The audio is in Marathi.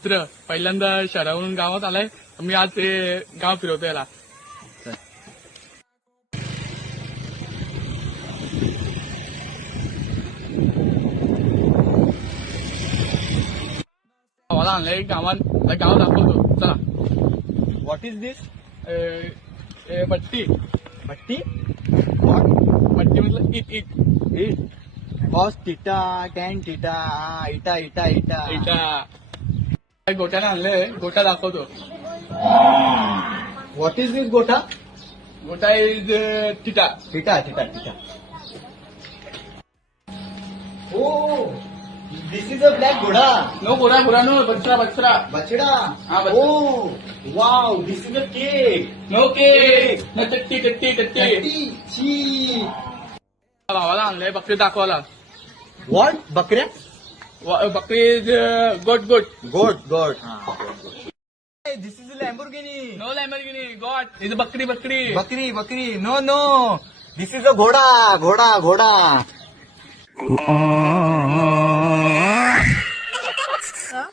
मित्र पहिल्यांदा शहरावरून गावात आलाय. मी आज ते गाव फिरवतो याला. गावाला आणलंय. गाव दाखवतो चला. What is this? पट्टी भट्टी? पट्टी मतलब it it cos theta tan theta eta eta eta इटा गोट्याने आणलंय. गोटा दाखवतो. व्हॉट इज दिस गोठा? गोटा इज टिटा. टीटा टीटा टीटा. Oh this is a black घोडा. नो गोरा नो बचरा. बछडा. हा, बछडा. Oh wow this is a cake. No cake. No टट्टी. ची. भावाला आणलंय बकरी दाखवायला. व्हॉट? बकऱ्या? बकरी is goat. Goat goat. This is Lamborghini. No Lamborghini. Goat is बकरी. बकरी बकरी. नो दिस इज अ घोडा.